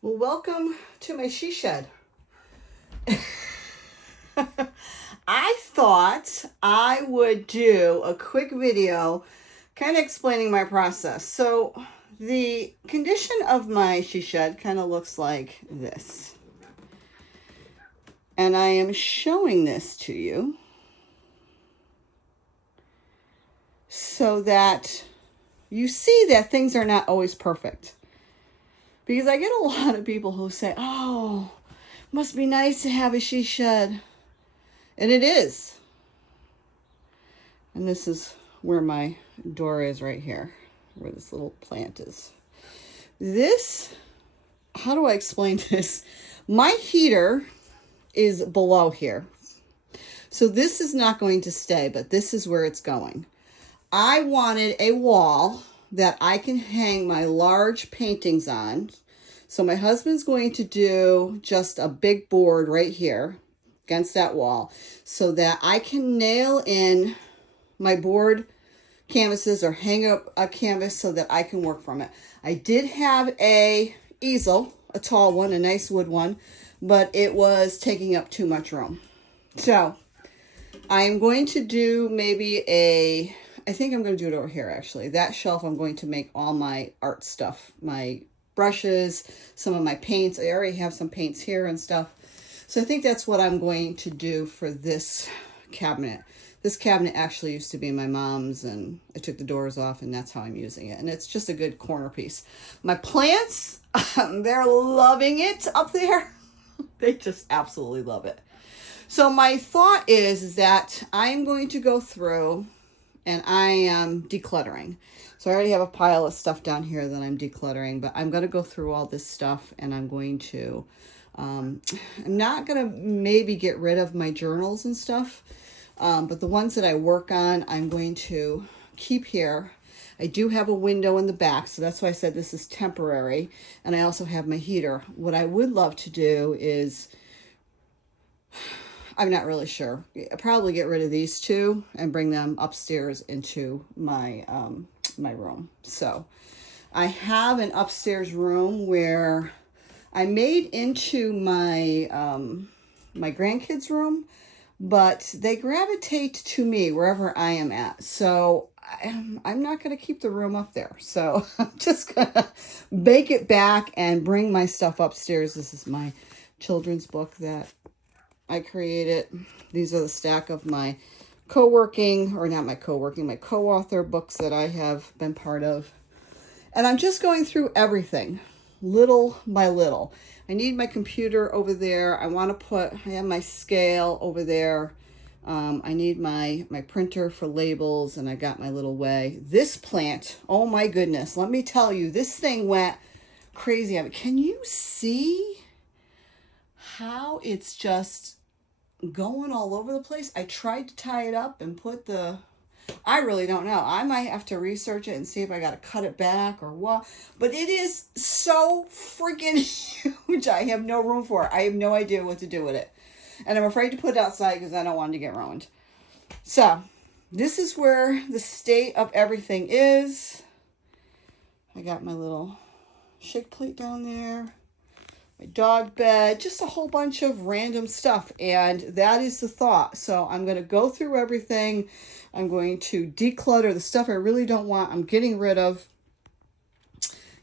Well, welcome to my she shed. I thought I would do a quick video kind of explaining my process. So, the condition of my she shed kind of looks like this. And I am showing this to you so that you see that things are not always perfect. Because I get a lot of people who say, oh, must be nice to have a she shed. And it is. And this is where my door is right here, where this little plant is. This, how do I explain this? My heater is below here. So this is not going to stay, but this is where it's going. I wanted a wall that I can hang my large paintings on. So my husband's going to do just a big board right here against that wall so that I can nail in my board canvases or hang up a canvas so that I can work from it. I did have a easel, a tall one, a nice wood one, but it was taking up too much room. So I'm going to do I think I'm going to do it over here actually. That shelf I'm going to make all my art stuff, my brushes, some of my paints. I already have some paints here and stuff. So I think that's what I'm going to do for this cabinet. This cabinet actually used to be my mom's, and I took the doors off, and that's how I'm using it. And it's just a good corner piece. My plants, they're loving it up there. They just absolutely love it. So my thought is that I'm going to go through and I am decluttering. So I already have a pile of stuff down here that I'm decluttering, but I'm going to go through all this stuff and I'm going to, I'm not going to maybe get rid of my journals and stuff, but the ones that I work on, I'm going to keep here. I do have a window in the back, so that's why I said this is temporary. And I also have my heater. What I would love to do is, I'm not really sure. I'll probably get rid of these two and bring them upstairs into my my room. So I have an upstairs room where I made into my my grandkids' room, but they gravitate to me wherever I am at. So I'm not going to keep the room up there. So I'm just going to bake it back and bring my stuff upstairs. This is my children's book that I created. These are the stack of my my co-author books that I have been part of. And I'm just going through everything, little by little. I need my computer over there. I have my scale over there. I need my printer for labels, and I got my little way. This plant, oh my goodness, let me tell you, this thing went crazy. Can you see how it's just going all over the place? I tried to tie it up and I really don't know. I might have to research it and see if I got to cut it back or what. But it is so freaking huge. I have no room for it. I have no idea what to do with it. And I'm afraid to put it outside because I don't want it to get ruined. So, this is where the state of everything is. I got my little shake plate down there. My dog bed, just a whole bunch of random stuff. And that is the thought. So I'm going to go through everything. I'm going to declutter the stuff I really don't want. I'm getting rid of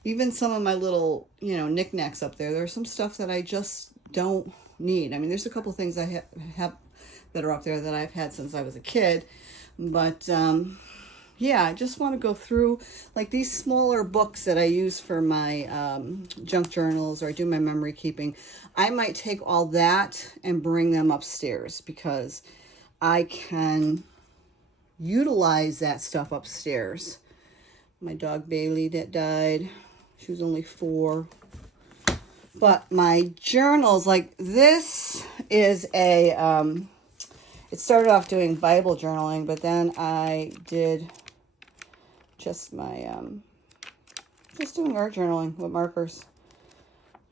even some of my little, knickknacks up there. There's some stuff that I just don't need. I mean, there's a couple things I have that are up there that I've had since I was a kid. But, yeah, I just want to go through like these smaller books that I use for my junk journals, or I do my memory keeping. I might take all that and bring them upstairs because I can utilize that stuff upstairs. My dog Bailey that died, she was only 4. But my journals, like this is it started off doing Bible journaling, but then I did just doing art journaling with markers.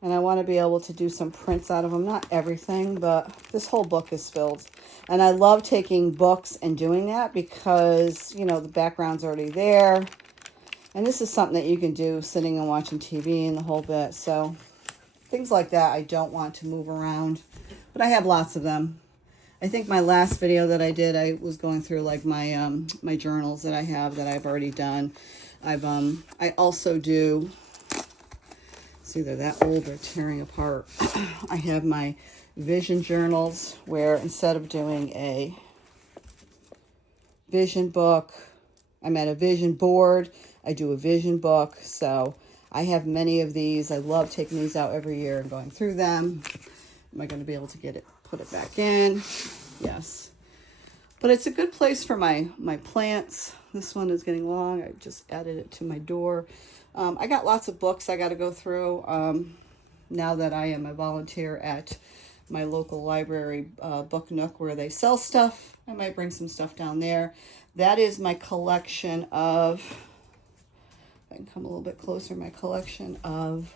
And I want to be able to do some prints out of them. Not everything, but this whole book is filled. And I love taking books and doing that because, the background's already there. And this is something that you can do sitting and watching TV and the whole bit. So things like that I don't want to move around. But I have lots of them. I think my last video that I did, I was going through like my my journals that I have that I've already done. I also do, it's either that old or tearing apart. I have my vision journals where instead of doing a vision book, I'm at a vision board, I do a vision book. So I have many of these. I love taking these out every year and going through them. Am I going to be able to get it, put it back in? Yes. But it's a good place for my plants. This one is getting long. I just added it to my door. I got lots of books I got to go through. Now that I am a volunteer at my local library book nook where they sell stuff, I might bring some stuff down there. That is my collection of, if I can come a little bit closer, my collection of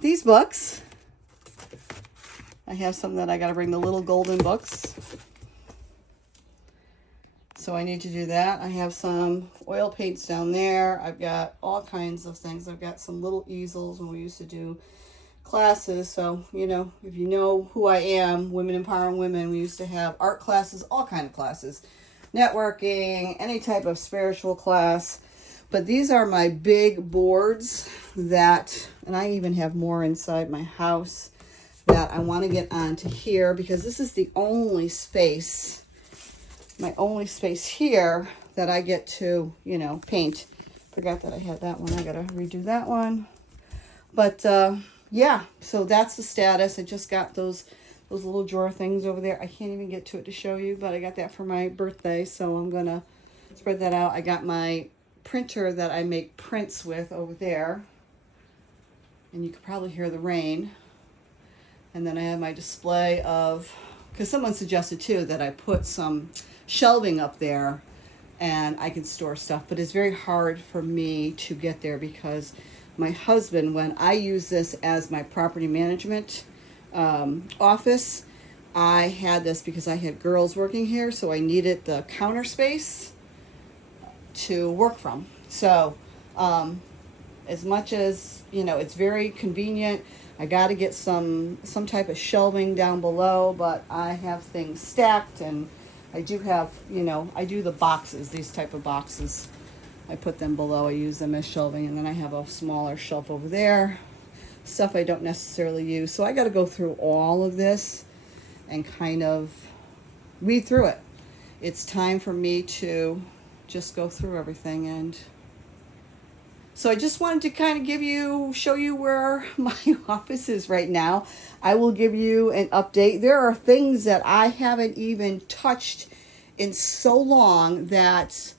these books. I have some that I got to bring, the little golden books. So I need to do that. I have some oil paints down there. I've got all kinds of things. I've got some little easels when we used to do classes. So, you know, if you know who I am, Women Empowering Women, we used to have art classes, all kind of classes, networking, any type of spiritual class. But these are my big boards that, and I even have more inside my house that I want to get onto here because this is the only space, my only space here that I get to, you know, paint. Forgot that I had that one. I got to redo that one. But yeah, so that's the status. I just got those little drawer things over there. I can't even get to it to show you, but I got that for my birthday, so I'm going to spread that out. I got my printer that I make prints with over there, and you could probably hear the rain. And then I have my display of, because someone suggested too that I put some shelving up there and I can store stuff, but it's very hard for me to get there because my husband, when I use this as my property management office, I had this because I had girls working here, so I needed the counter space to work from. So as much as, you know, it's very convenient, I got to get some type of shelving down below, but I have things stacked, and I do have, you know, I do the boxes, these type of boxes. I put them below, I use them as shelving, and then I have a smaller shelf over there, stuff I don't necessarily use. So I got to go through all of this and kind of read through it. It's time for me to just go through everything. And so I just wanted to kind of show you where my office is right now. I will give you an update. There are things that I haven't even touched in so long that,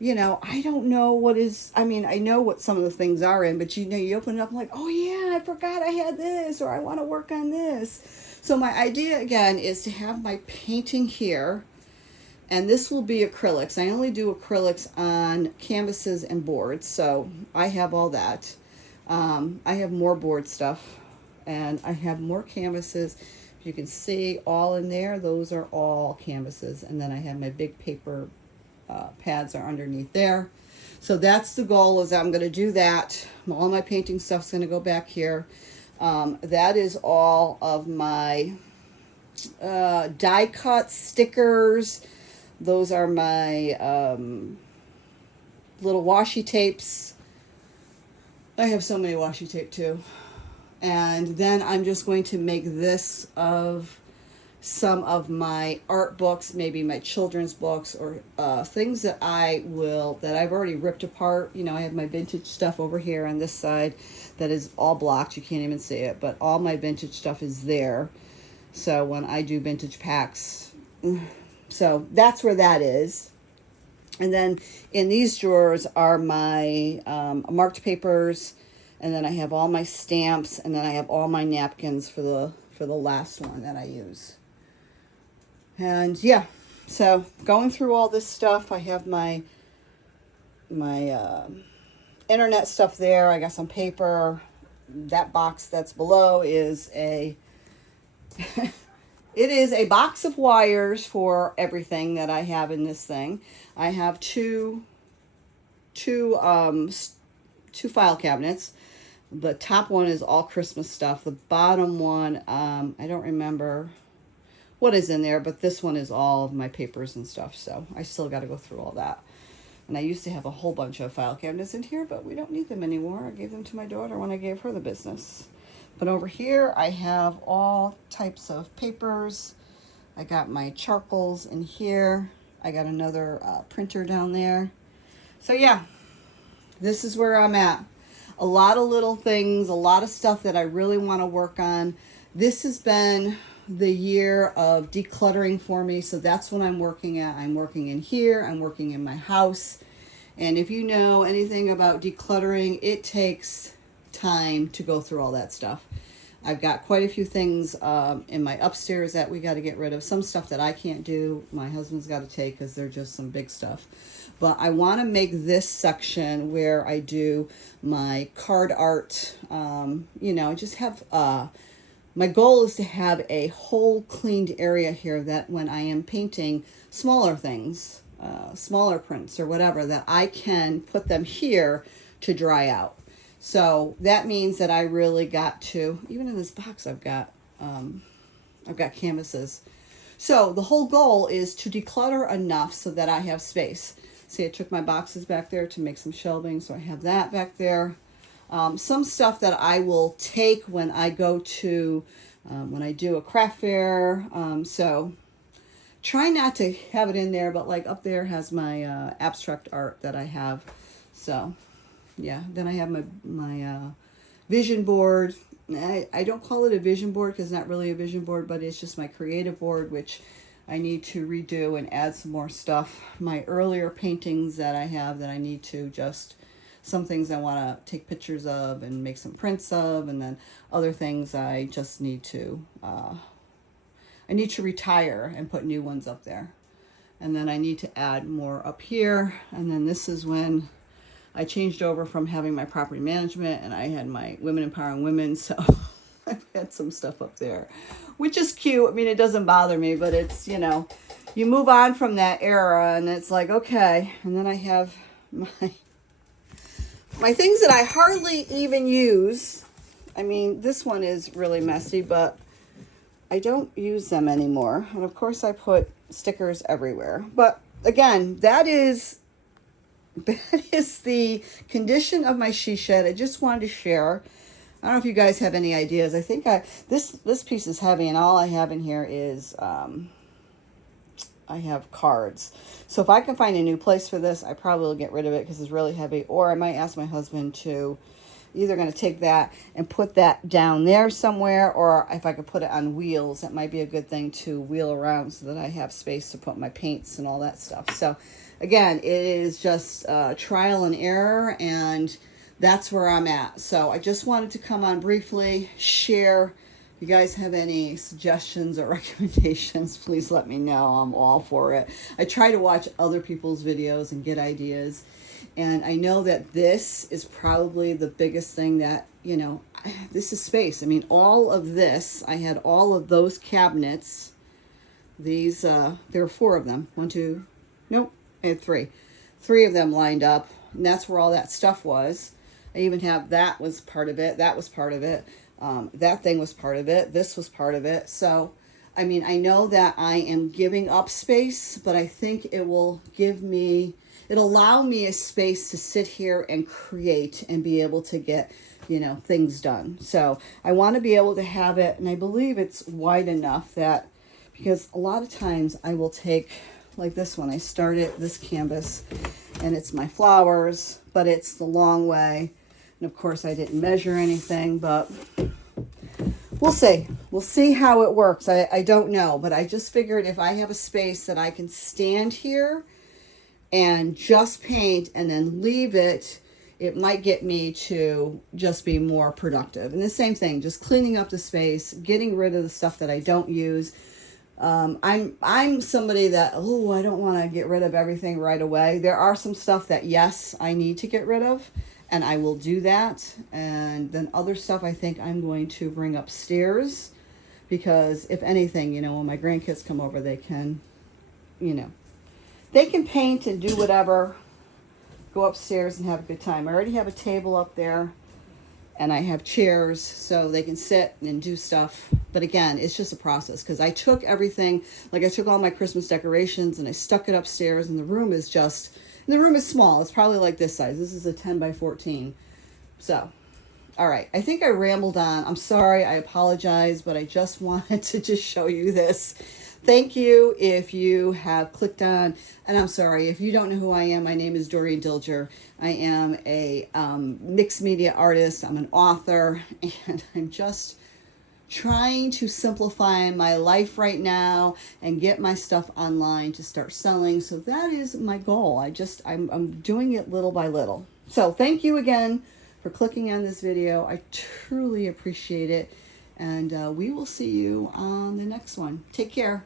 you know, I don't know what is, I mean, I know what some of the things are in, but you know, you open it up and like, oh yeah, I forgot I had this, or I want to work on this. So my idea again is to have my painting here. And this will be acrylics. I only do acrylics on canvases and boards, so I have all that. I have more board stuff, and I have more canvases. You can see all in there. Those are all canvases. And then I have my big paper pads are underneath there. So that's the goal, is I'm going to do that. All my painting stuff's going to go back here. That is all of my die cut stickers. Those are my little washi tapes. I have so many washi tape too. And then I'm just going to make this of some of my art books, maybe my children's books, or things that I've already ripped apart. You know, I have my vintage stuff over here on this side that is all blocked. You can't even see it, but all my vintage stuff is there. So when I do vintage packs, so that's where that is. And then in these drawers are my marked papers, and then I have all my stamps, and then I have all my napkins for the last one that I use. And yeah, so going through all this stuff, I have my internet stuff there. I got some paper. That box that's below is it is a box of wires for everything that I have in this thing. I have two file cabinets. The top one is all Christmas stuff. The bottom one, I don't remember what is in there, but this one is all of my papers and stuff. So I still got to go through all that. And I used to have a whole bunch of file cabinets in here, but we don't need them anymore. I gave them to my daughter when I gave her the business. But over here, I have all types of papers. I got my charcoals in here. I got another printer down there. So yeah, this is where I'm at. A lot of little things, a lot of stuff that I really want to work on. This has been the year of decluttering for me, so that's what I'm working at. I'm working in here, I'm working in my house, and if you know anything about decluttering, it takes time to go through all that stuff. I've got quite a few things in my upstairs that we got to get rid of. Some stuff that I can't do, my husband's got to take because they're just some big stuff. But I want to make this section where I do my card art, just have my goal is to have a whole cleaned area here that when I am painting smaller things, smaller prints or whatever, that I can put them here to dry out. So that means that I really got to, even in this box I've got canvases. So the whole goal is to declutter enough so that I have space. See, I took my boxes back there to make some shelving, so I have that back there. Some stuff that I will take when I go to, when I do a craft fair. So try not to have it in there, but like up there has my abstract art that I have. So yeah, then I have my vision board. I don't call it a vision board because it's not really a vision board, but it's just my creative board, which I need to redo and add some more stuff. My earlier paintings that I have that I need to just, some things I want to take pictures of and make some prints of, and then other things I just need to, retire and put new ones up there. And then I need to add more up here. And then this is when I changed over from having my property management and I had my women empowering women. So I've had some stuff up there, which is cute. I mean, it doesn't bother me, but it's, you move on from that era and it's like, okay. And then I have my things that I hardly even use. I mean, this one is really messy, but I don't use them anymore. And of course I put stickers everywhere. But again, that is the condition of my she shed. I just wanted to share. I don't know if you guys have any ideas. I think this piece is heavy, and all I have in here is I have cards. So if I can find a new place for this, I probably will get rid of it because it's really heavy. Or I might ask my husband to either going to take that and put that down there somewhere, or if I could put it on wheels, that might be a good thing to wheel around so that I have space to put my paints and all that stuff. So again, it is just trial and error, and that's where I'm at. So I just wanted to come on briefly, share. If you guys have any suggestions or recommendations, please let me know. I'm all for it. I try to watch other people's videos and get ideas. And I know that this is probably the biggest thing that, this is space. I mean, all of this, I had all of those cabinets. These, there were 4 of them. 1, 2, nope. I had 3 of them lined up, and that's where all that stuff was. I even have, that was part of it, that was part of it, that thing was part of it, this was part of it. So I mean, I know that I am giving up space, but I think it will it'll allow me a space to sit here and create and be able to get things done. So I want to be able to have it, and I believe it's wide enough that, because a lot of times I will take, like this one, I started this canvas and it's my flowers, but it's the long way. And of course I didn't measure anything, but we'll see. We'll see how it works. I don't know, but I just figured if I have a space that I can stand here and just paint and then leave it, it might get me to just be more productive. And the same thing, just cleaning up the space, getting rid of the stuff that I don't use. I'm somebody that, I don't want to get rid of everything right away. There are some stuff that, yes, I need to get rid of, and I will do that. And then other stuff I think I'm going to bring upstairs, because if anything, when my grandkids come over, they can, they can paint and do whatever, go upstairs and have a good time. I already have a table up there. and I have chairs so they can sit and do stuff. But again, it's just a process because I took everything, like I took all my Christmas decorations and I stuck it upstairs, and the room is small. It's probably like this size. This is a 10 by 14. So, all right. I think I rambled on. I'm sorry. I apologize, but I just wanted to just show you this. Thank you if you have clicked on, and I'm sorry, if you don't know who I am, my name is Doreen Dilger. I am a mixed media artist. I'm an author, and I'm just trying to simplify my life right now and get my stuff online to start selling. So that is my goal. I'm doing it little by little. So thank you again for clicking on this video. I truly appreciate it. And we will see you on the next one. Take care.